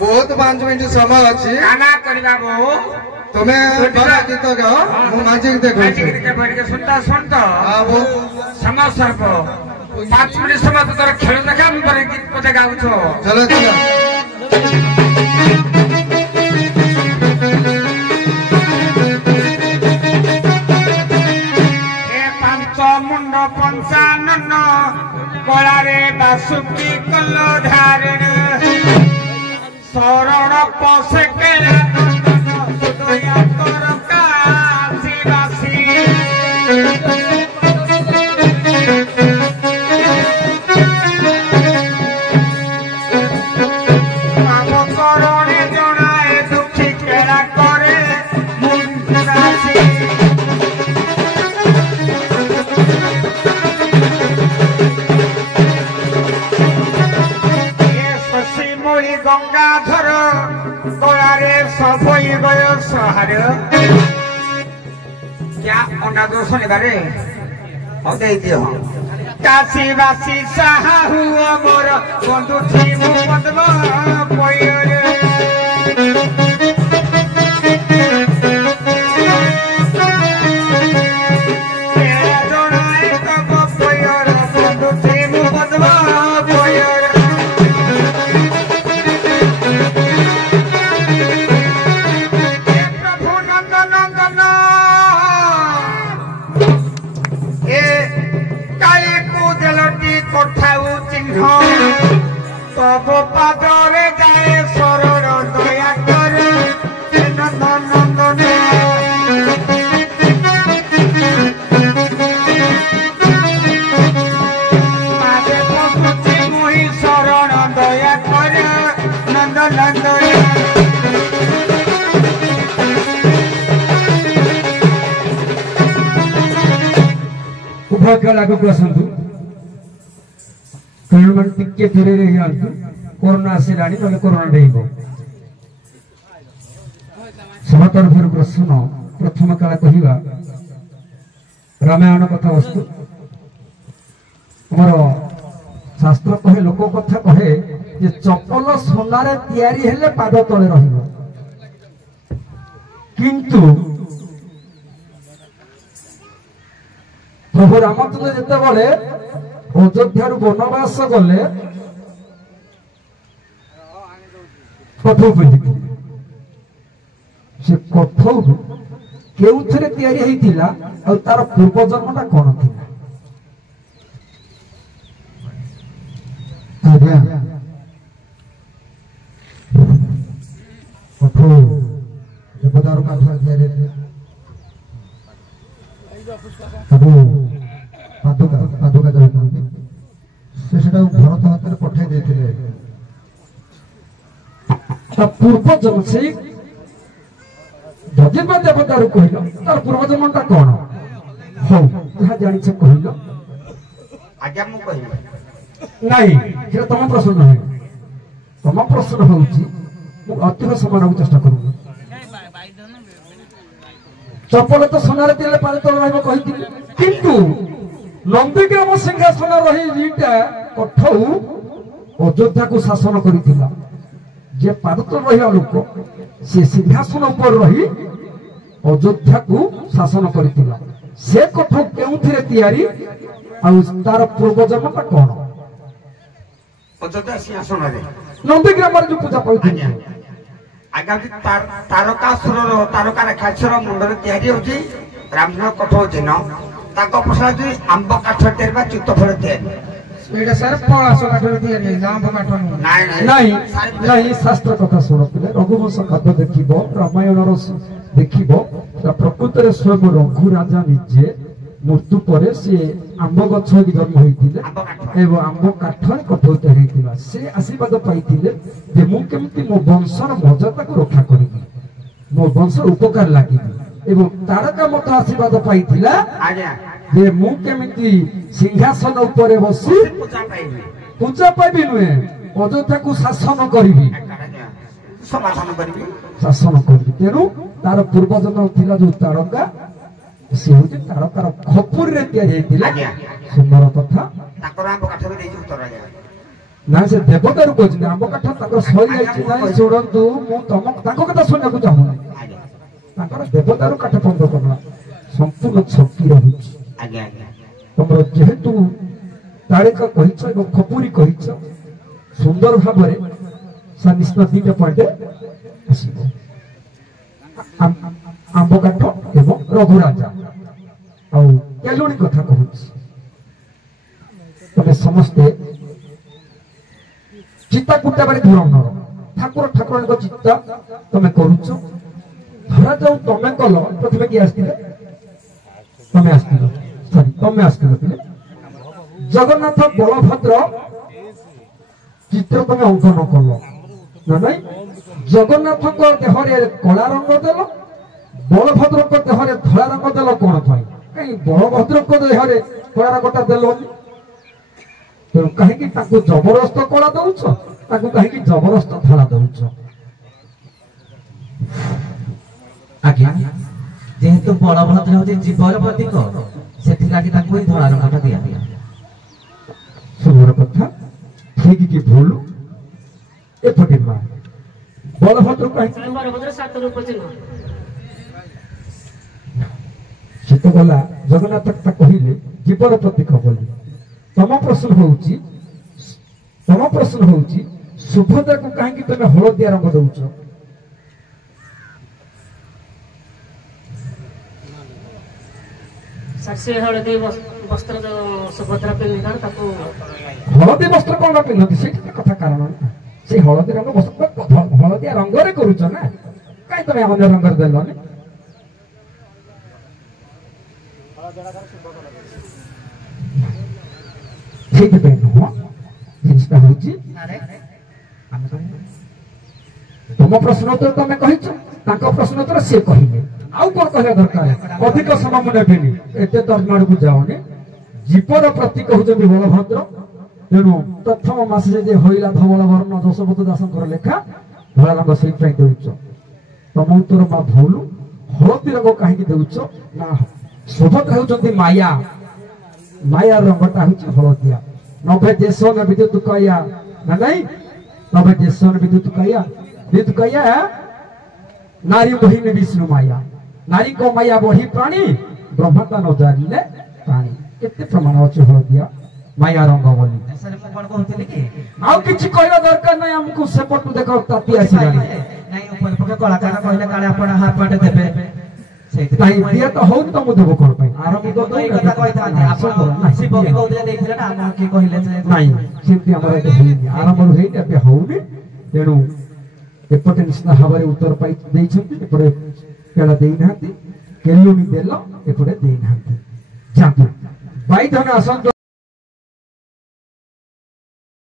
बहुत 5 मिनट समय अच्छी काना करबा बो तुम्हें बड़ा गीत गाओ मु मैजिक देखो मैजिक देखे बैठ के सुनता हां वो समय सर्प 5 मिनट समय तो तोर खेल देखा हम तोर गीत पते गाउ छो चलो चलो ए पंच मुंड पंचानन कलारे बासुकी कल्लो धारण शरण पसे के सुदया तोर काशी बासी माम करणे जणाए दुखी केला करे मुंडासी गंगाधर गलारे सफई गय सहार क्या अंडा दोष नेबारे दे दियो काशी बासी साहा हुआ मोर बंधु थी मु पद्म पयरे जनाए तब पयर बंधु थी मु पद्म पयरे तब पादरे जाए शरण दया कर नंदने मारे पशुची मुहि शरण दया कर नंदने उभय कलाको आसतु कण टिके फेरे आंतु कोरोना आसलानी ना कोरोना डेब सभा तरफ प्रश्न प्रथम काल कहवा रामायण कथा वस्तु आमर शास्त्र कहे लोक कथा कहे जे चपल सोनार तैयारी हेले पाद तले रहिबो किंतु प्रभु रामचंद्र जेते बळे अयोध्या वनवास गले कठौ से कठौ केउथरे तैयारी हेतिला और तार पूर्व जन्मटा कोन थिला आज्ञा कठौ देवदार काठा तैयारी प्रभु पादुका पादुका जाउछन्ति से सेटा भरत हाथ पठाई देथिले पूर्व जन्म से जदिबा देवतार कहल तार पूर्व जन्मटा कौन हो जहाँ जानी कहल आज्ञा मु कहि नहीं से तुम प्रश्न नहीं तुम प्रश्न होउची अधिक समय चेष्टा करू चपल तो सोनार तेल पानी तल रही कही किंतु नंदीग्राम सिंहासन रही कठौ अयोध्या को शासन करिथिला जे पादतल रहा लोक से सिंहासन ऊपर रही अयोध्या को शासन करिथिला से कठौ केउथिरे तैयारी आ तार पूर्व जन्मटा कोन अयोध्या सिंहासन रे नंदीग्राम जो पूजा पाइथिला आगामी तारकासुर तारका रेखाक्षर मुंडर तैयारी होची रामचंद्र कठौ चिन्ह ताको प्रसाद आंब काठ तेरबा चित्त फल तैयारी एटा सर पळास काठ तैयारी आंब काठ नहीं नहीं शास्त्र कथा शुणुले रघुवंश काव्य देखिबो रामायण देखिबो प्रकृत रे स्वयं रघु राजा निजे मृत्यु पर से आंब गछ जन्म होइतिले एवं आंब काठ कठौ तैयारी थिला से आशीर्वाद पाइतिले जे मु केमति मो वंशर मर्यादा को रक्षा करिबि मो वंश उपकार लागिबि एवं तारका मत आशीर्वाद पाइथिला आज्ञा जे मु केमिति सिंहासन ऊपर बसी पूजा पाइबि नुहे अयोध्या को शासन करिबि समाधान करिबि शासन करिबि तेनु तार पूर्व जन्म थिला जो तारका से होती तारकार खपुर रे तैयारी हेतिला आज्ञा सुंदर कथा ताकर आंब काठ रे देई उत्तर आज्ञा ନା ସେ ଦେବଦାରୁ କହୁଛନ୍ତି ଆମ୍ବ କାଠ ତାଙ୍କର ସରି ଯାଇଛି ନାଇଁ ଶୁଣନ୍ତୁ ମୁଁ ତାଙ୍କ କଥା ଶୁଣିବାକୁ ଚାହୁଁନି ଆଜ୍ଞା ତାଙ୍କର ଦେବଦାରୁ କାଠ ବନ୍ଦ କଲା ସମ୍ପୂର୍ଣ୍ଣ ଛକି ରହୁଛି ଆଜ୍ଞା ଆଜ୍ଞା ତମର ଯେହେତୁ ତାଳିକା କହିଛ ଏବଂ ଖପୁରୀ କହିଛ ସୁନ୍ଦର ଭାବରେ ସେ ନିଶ୍ଚୟ 2ଟା ପଏଣ୍ଟ ଆସିବ ଆମ୍ବ କାଠ ଏବଂ ରଘୁରାଜା ଆଉ କେଲୁଣୀ କଥା କହୁଛି ତମେ ସମସ୍ତେ ଚିତା କୁଟାବାରେ ଧୁରନ୍ଧର ଠାକୁରଙ୍କ ଚିତା ତମେ କରୁଛ ଧରାଯାଉ ତମେ କଲ ପ୍ରଥମେ କିଏ ଆସିଥିଲେ ତମେ ଆସିଥିଲ ପିଲେ ଜଗନ୍ନାଥ ବଳଭଦ୍ର ଚିତ୍ର ତମେ ଅଙ୍କନ କଲ ନା ନାଇଁ ଜଗନ୍ନାଥଙ୍କ ଦେହରେ କଳା ରଙ୍ଗ ଦେଲ ବଳଭଦ୍ରଙ୍କ ଦେହରେ ଧଳା ରଙ୍ଗ ଦେଲ କଣ ପାଇଁ କାହିଁ ବଳଭଦ୍ରଙ୍କ ଦେହରେ କଳା ରଙ୍ଗଟା ଦେଲନି ତେଣୁ କାହିଁକି ତାଙ୍କୁ ଜବରଦସ୍ତ କଳା ଦଉଛ ତାଙ୍କୁ କାହିଁକି ଜବରଦସ୍ତ ଧଳା ଦଉଛ ଆଜ୍ଞା ଯେହେତୁ ବଳଭଦ୍ର ହଉଛି ଜୀବର ପ୍ରତୀକ ସେଥିଲାଗି ତାଙ୍କୁ ହିଁ ଧଳା ରଙ୍ଗଟା ଦିଆଗଲା ସୁନ୍ଦର କଥା ଠିକ କି ଭୁଲ ଏପଟେ ମା ବଳଭଦ୍ର କାହିଁକି ବଳଭଦ୍ର 7 ରୂପ ଚିହ୍ନ ସେ ତ ଗଲା ଜଗନ୍ନାଥ କଥା କହିଲେ ଜୀବର ପ୍ରତୀକ ବୋଲି ତମ ପ୍ରଶ୍ନ ହଉଛି ସୁଭଦ୍ରାକୁ କାହିଁକି ତମେ ହଳଦିଆ ରଙ୍ଗ ଦଉଛ ସେ ହଳଦୀ ବସ୍ତ୍ର ସୁଭଦ୍ରା ପିନ୍ଧିବାର ତାକୁ ହଳଦୀ ବସ୍ତ୍ର କଣ ପିନ୍ଧନ୍ତି ସେଇଟା କଥା କାରଣ ସେଇ ହଳଦୀ ରଙ୍ଗ ବସ୍ତ୍ର ହଳଦିଆ ରଙ୍ଗରେ କରୁଛ ନା କାହିଁ ତମେ ଅନ୍ୟ ରଙ୍ଗରେ ଦେଲନି ସେଇଥିପାଇଁ ନୁହଁ ଜିନିଷଟା ହଉଛି ତମ ପ୍ରଶ୍ନ ଉତ୍ତର ତମେ କହିଛ ତାଙ୍କ ପ୍ରଶ୍ନ ଉତ୍ତର ସିଏ କହିଲେ ଆଉ କଣ କହିବା ଦରକାର ଅଧିକ ସମୟ ମୁଁ ନେବିନି ଏତେ ତର୍ମାଡ଼କୁ ଯାଉନି ଜୀବର ପ୍ରତୀକ ହଉଛନ୍ତି ବଳଭଦ୍ର ତେଣୁ ପ୍ରଥମ ମାସରେ ଯେ ହଇଲା ଧବଳ ବର୍ଣ୍ଣ ଯଶୋବତ ଦାସଙ୍କର ଲେଖା ଧଳା ରଙ୍ଗ ସେଇଥିପାଇଁ ଦେଉଛ ତମ ଉତ୍ତର ମା ଭୁଲ ହଳଦୀ ରଙ୍ଗ କାହିଁକି ଦେଉଛ ନା ସୁଭଦ୍ରା ହେଉଛନ୍ତି ମାୟା ରଙ୍ଗଟା ହଉଛି ହଳଦିଆ ନଭେ ଦେଶ ନ ବିଦ୍ୟୁତ କହିଆ ନା ନାଇଁ ନଭେ ଦେଶ ନ ବିଦ୍ୟୁତ କହିଆ ନାରୀ ବହିନେ ବିଷ୍ଣୁ ମାୟା ନାରୀଙ୍କ ମାୟା ବହି ପ୍ରାଣୀ ବ୍ରହ୍ମାଣ୍ଡ ନ ଜାଣିଲେ ପ୍ରାଣୀ କେତେ ପ୍ରମାଣ ଅଛି ହଳଦିଆ ମାୟା ରଙ୍ଗ ବୋଲି ସାର୍ ମୁଁ କଣ କହୁଥିଲି କି ଆଉ କିଛି କହିବା ଦରକାର ନାହିଁ ଆମକୁ ସେପଟୁ ଦେଖ ତାତି ଆସିଲାଣି ନାଇଁ ଉପରେ ପକା କଳାକାର କହିଲେ କାଳେ ଆପଣ ହାଫ ପାଟ ଦେବେ ସେଇଥିପାଇଁ ଦିଏ ତ ହଉନି ତ ମୁଁ ଦେବ କଣ ପାଇଁ ଆରମ୍ଭ ଏଇ କଥା କହିଥାନ୍ତି ଆପଣ ଶିବ ବି କହୁଥିଲେ ଦେଇଥିଲେ ନା ଆପଣ କିଏ କହିଲେ ଯେ ନାଇଁ ସେମିତି ଆମର ଏବେ ହେଇନି ଆରମ୍ଭରୁ ହେଇନି ଏବେ ହଉନି ତେଣୁ ଏପଟେ ନିଶ୍ଚିତ ଭାବରେ ଉତ୍ତର ପାଇ ଦେଇଛନ୍ତି ଏପଟେ କେଳା ଦେଇନାହାନ୍ତି କେଲୁଣି ଦେଲ ଏପଟେ ଦେଇନାହାନ୍ତି ଯାଆନ୍ତୁ ବାଇଧନ ଆସନ୍ତୁ